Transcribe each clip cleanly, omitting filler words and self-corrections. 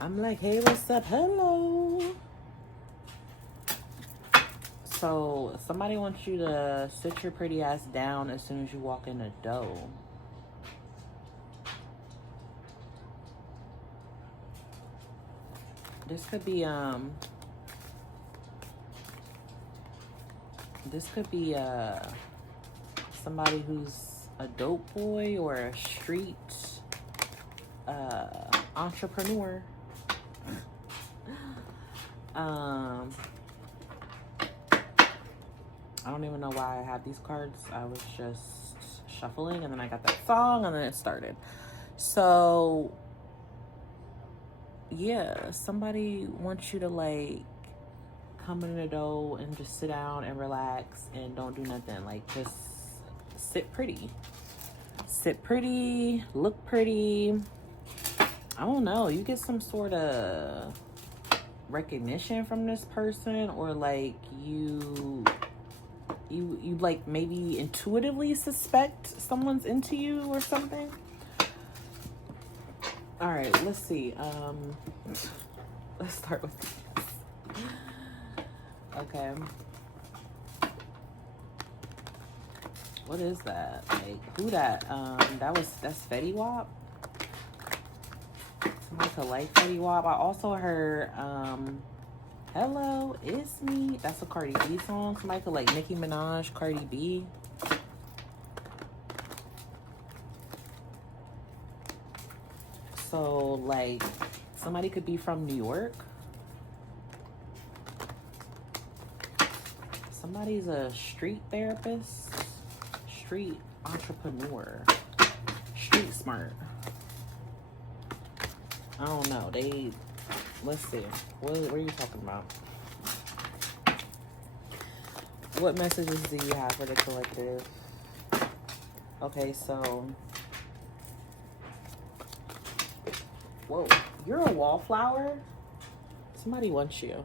I'm like, hey, what's up? Hello. So somebody wants you to sit your pretty ass down as soon as you walk in the door. This could be somebody who's a dope boy or a street entrepreneur. I don't even know why I have these cards. I was just shuffling and then I got that song and then it started. So yeah, somebody wants you to like come in the door and just sit down and relax and don't do nothing. Like just sit pretty. Sit pretty, look pretty. I don't know. You get some sort of recognition from this person, or like you like maybe intuitively suspect someone's into you or something. All right, let's see. Let's start with this. Okay. What is that? Like, who that? That's Fetty Wap. Somebody could like Fetty Wap. I also heard Hello, It's Me. That's a Cardi B song. Somebody could like Nicki Minaj, Cardi B. So like somebody could be from New York. Somebody's a street therapist, street entrepreneur, street smart. I don't know. Let's see. What are you talking about? What messages do you have for the collective? Okay, so. Whoa, you're a wallflower? Somebody wants you.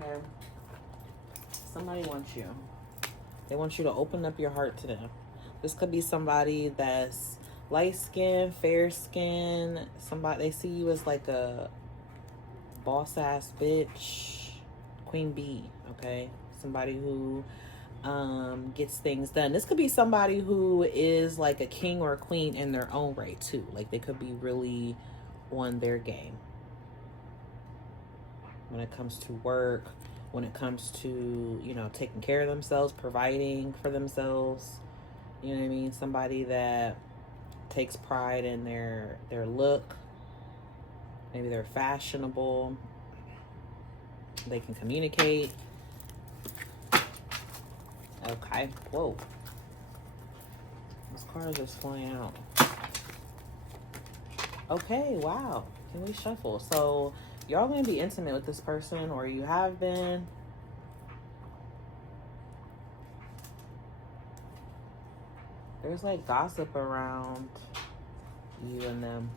Okay. Somebody wants you. They want you to open up your heart to them. This could be somebody that's light skin, fair skin. Somebody, they see you as like a boss ass bitch, queen bee. Okay, somebody who gets things done. This could be somebody who is like a king or a queen in their own right too. Like they could be really on their game when it comes to work, when it comes to, you know, taking care of themselves, providing for themselves. You know what I mean? Somebody that takes pride in their look. Maybe they're fashionable. They can communicate. Okay. Whoa. Those cards are flying out. Okay, wow. Can we shuffle? So y'all gonna be intimate with this person, or you have been. There's like gossip around you and them.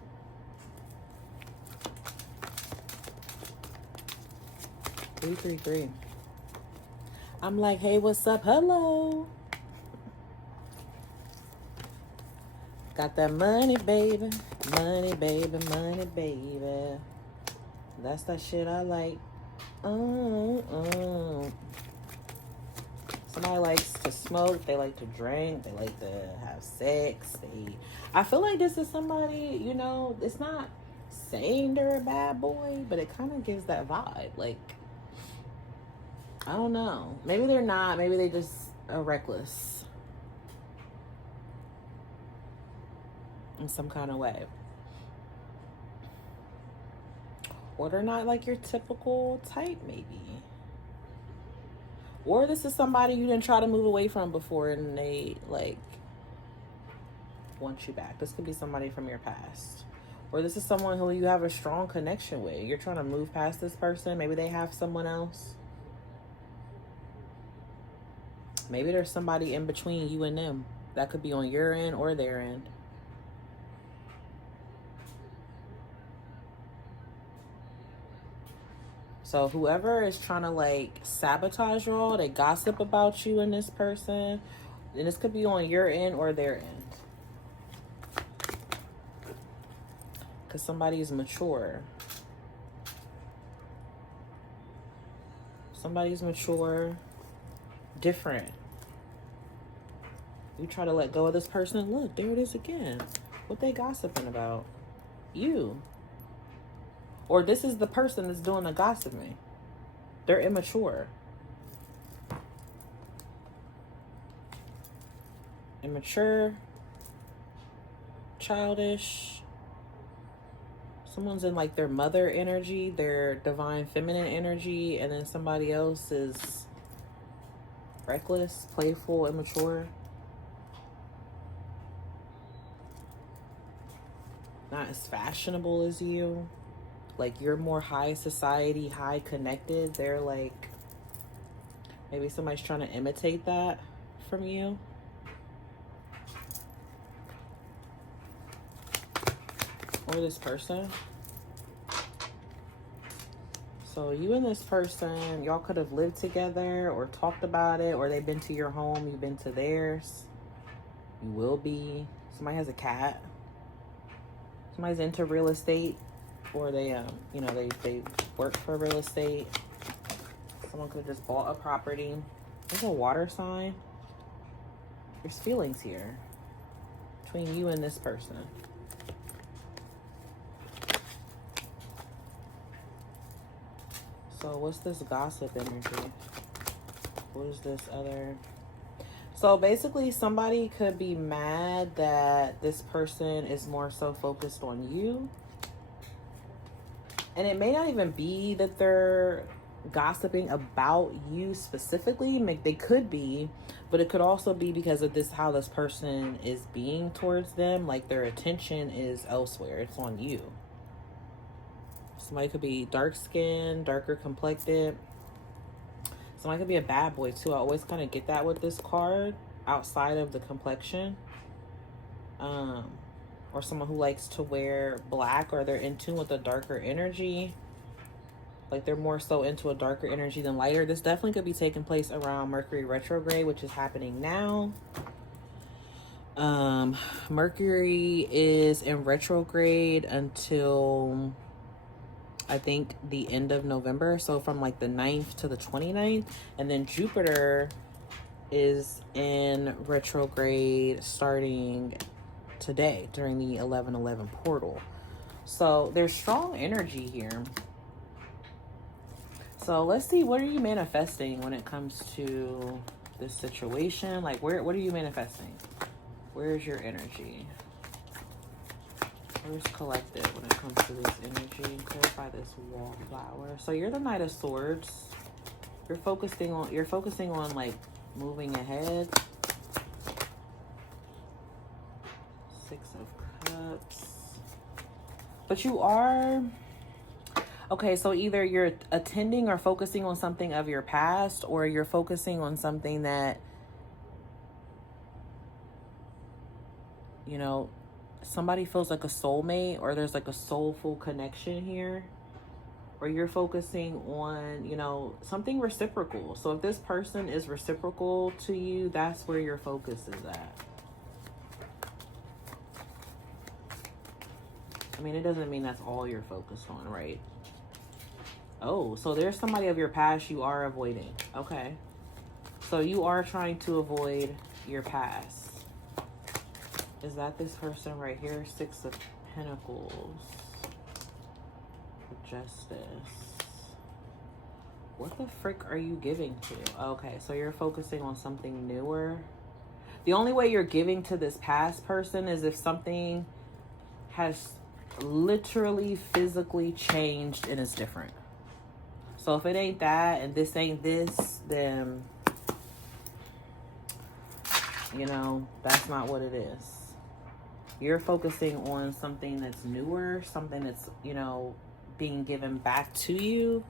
Three. I'm like, hey, what's up? Hello. Got that money, baby. Money, baby, money, baby. That's that shit I like. Somebody likes to smoke. They like to drink. They like to have sex. I feel like this is somebody, you know, it's not saying they're a bad boy, but it kind of gives that vibe. Like, I don't know. Maybe they're not. Maybe they just are reckless in some kind of way. Or they're not like your typical type, maybe. Or this is somebody you didn't try to move away from before and they like want you back. This could be somebody from your past. Or this is someone who you have a strong connection with. You're trying to move past this person. Maybe they have someone else. Maybe there's somebody in between you and them. That could be on your end or their end. So whoever is trying to like sabotage y'all, they gossip about you and this person. And this could be on your end or their end. because somebody is mature. Somebody's mature, different. You try to let go of this person, and look, there it is again. What they gossiping about? You. Or this is the person that's doing the gossiping. They're immature. Immature, childish. Someone's in like their mother energy, their divine feminine energy, and then somebody else is reckless, playful, immature. Not as fashionable as you. Like you're more high society, high connected. They're like, maybe somebody's trying to imitate that from you. Or this person. So you and this person, y'all could have lived together or talked about it, or they've been to your home, you've been to theirs. You will be. Somebody has a cat. Somebody's into real estate, or they they work for real estate. Someone could have just bought a property. There's a water sign. There's feelings here between you and this person. So what's this gossip energy? What is this other? So basically somebody could be mad that this person is more so focused on you. And it may not even be that they're gossiping about you specifically. They could be, but it could also be because of this, how this person is being towards them. Like their attention is elsewhere. It's on you. Somebody could be dark-skinned, darker complected. Somebody could be a bad boy too. I always kind of get that with this card, outside of the complexion. Or someone who likes to wear black, or they're in tune with a darker energy. Like they're more so into a darker energy than lighter. This definitely could be taking place around Mercury retrograde, which is happening now. Mercury is in retrograde until I think the end of November. So from like the 9th to the 29th. And then Jupiter is in retrograde starting today during the 11/11 portal. So there's strong energy here. So let's see, what are you manifesting when it comes to this situation? Like what are you manifesting? Where's your energy? Where's collective when it comes to this energy? Clarify this wallflower. So you're the Knight of Swords. You're focusing on like moving ahead. Six of Cups. But you are okay, so either you're attending or focusing on something of your past, or you're focusing on something that, you know, somebody feels like a soulmate, or there's like a soulful connection here, or you're focusing on, you know, something reciprocal. So if this person is reciprocal to you, that's where your focus is at. I mean, it doesn't mean that's all you're focused on, right? Oh, so there's somebody of your past you are avoiding. Okay. So you are trying to avoid your past. Is that this person right here? Six of Pentacles. Justice. What the frick are you giving to? Okay, so you're focusing on something newer. The only way you're giving to this past person is if something has literally physically changed and is different. So if it ain't that and this ain't this, then, you know, that's not what it is. You're focusing on something that's newer, something that's, you know, being given back to you,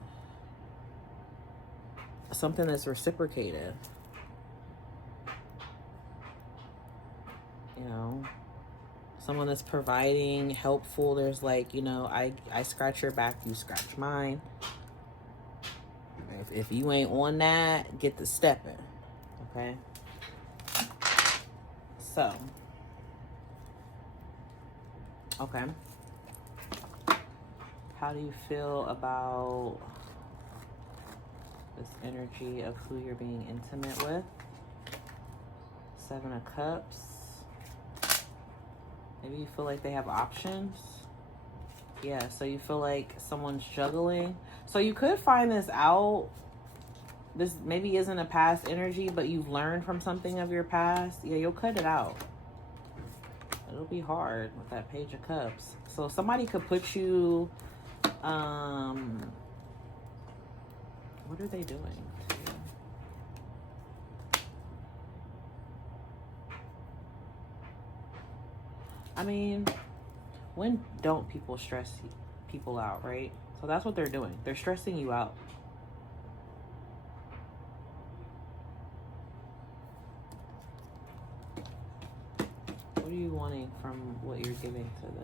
something that's reciprocated. You know, someone that's providing, helpful. There's like, you know, I scratch your back, you scratch mine. If you ain't on that, get the stepping. Okay. So, okay. How do you feel about this energy of who you're being intimate with? 7 of Cups. Maybe you feel like they have options. Yeah, so you feel like someone's juggling. So you could find this out. This maybe isn't a past energy, but you've learned from something of your past. Yeah, you'll cut it out. It'll be hard with that Page of Cups. So somebody could put you, what are they doing to you? I mean, when don't people stress people out, right? So that's what they're doing. They're stressing you out. What are you wanting from what you're giving to this?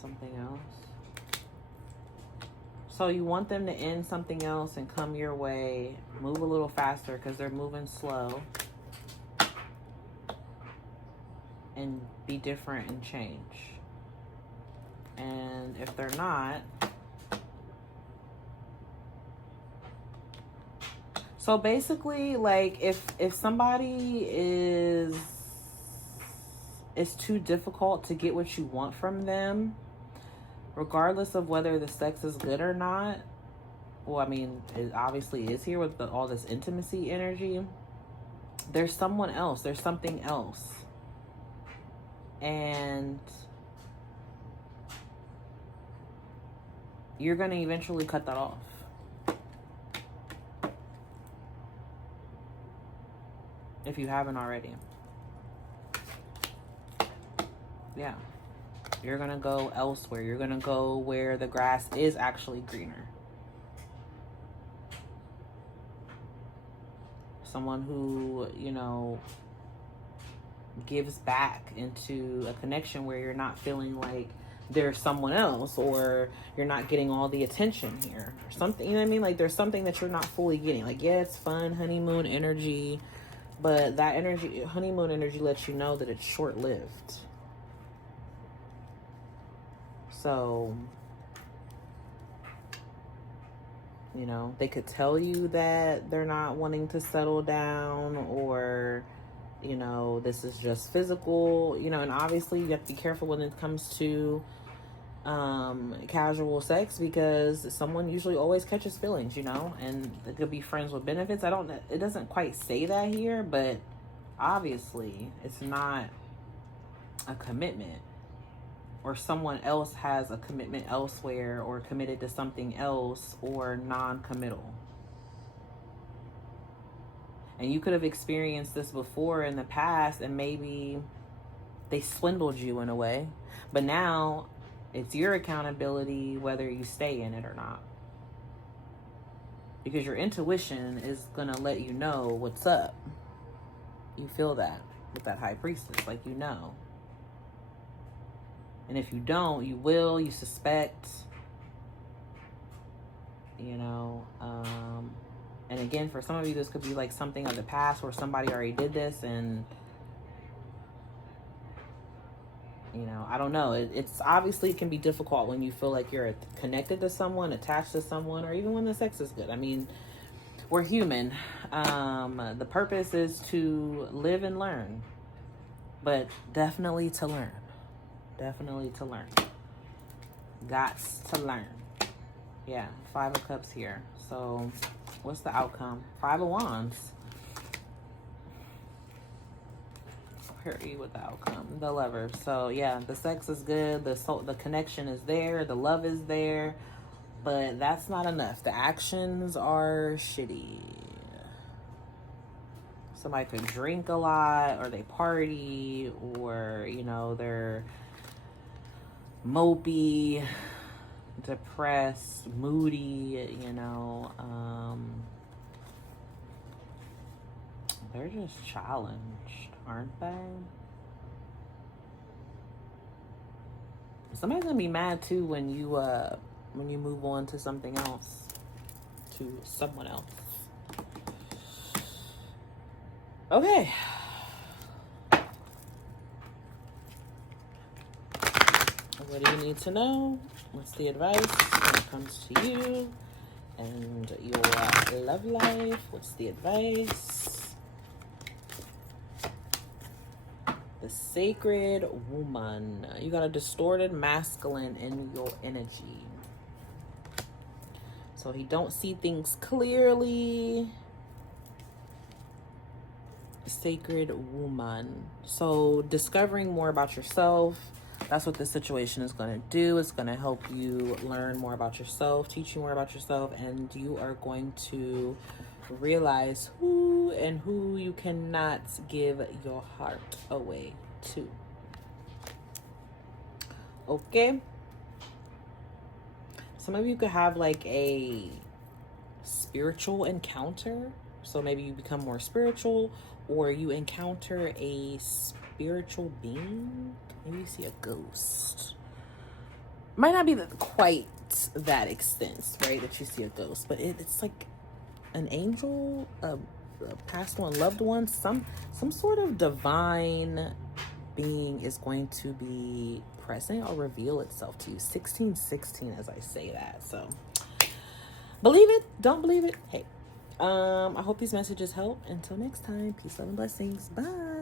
Something else? So you want them to end something else and come your way. Move a little faster because they're moving slow. And be different and change. And if they're not, so basically, like if somebody is too difficult to get what you want from them, regardless of whether the sex is good or not, well, I mean, it obviously is here with all this intimacy energy. There's someone else. There's something else. And you're going to eventually cut that off. If you haven't already. Yeah. You're going to go elsewhere. You're going to go where the grass is actually greener. Someone who, you know, gives back into a connection where you're not feeling like there's someone else, or you're not getting all the attention here or something. You know what I mean? Like there's something that you're not fully getting. Like, yeah, it's fun, honeymoon energy, but that energy, honeymoon energy, lets you know that it's short-lived. So, you know, they could tell you that they're not wanting to settle down, or, you know, this is just physical, you know, and obviously you have to be careful when it comes to casual sex, because someone usually always catches feelings, you know, and it could be friends with benefits. It doesn't quite say that here, but obviously it's not a commitment, or someone else has a commitment elsewhere, or committed to something else, or non-committal. And you could have experienced this before in the past, and maybe they swindled you in a way. But now it's your accountability whether you stay in it or not. Because your intuition is going to let you know what's up. You feel that with that High Priestess, like you know. And if you don't, you will, you suspect, you know. And again, for some of you, this could be like something of the past where somebody already did this, and you know, I don't know. It's obviously, it can be difficult when you feel like you're connected to someone, attached to someone, or even when the sex is good. I mean, we're human. The purpose is to live and learn, but definitely to learn. Definitely to learn. Gots to learn. Yeah, 5 of Cups here. So, what's the outcome? 5 of Wands. Where are you with the outcome? The Lover. So yeah, the sex is good, the connection is there, the love is there, but that's not enough. The actions are shitty. Somebody could drink a lot, or they party, or you know, they're mopey, depressed, moody, you know. They're just challenged, aren't they? Somebody's gonna be mad too when you move on to something else, to someone else. Okay. What do you need to know? What's the advice when it comes to you and your love life? What's the advice? The sacred woman. You got a distorted masculine in your energy. So he don't see things clearly. Sacred woman. So discovering more about yourself. That's what this situation is going to do. It's going to help you learn more about yourself, teach you more about yourself, and you are going to realize who and who you cannot give your heart away to. Okay? Some of you could have like a spiritual encounter. So maybe you become more spiritual, or you encounter a spiritual being. Maybe you see a ghost. Might not be quite that extent, right? That you see a ghost, but it's like an angel, a past one, loved one, some sort of divine being is going to be present or reveal itself to you. 1616 as I say that. So believe it, don't believe it. Hey. I hope these messages help. Until next time, peace, love, and blessings. Bye.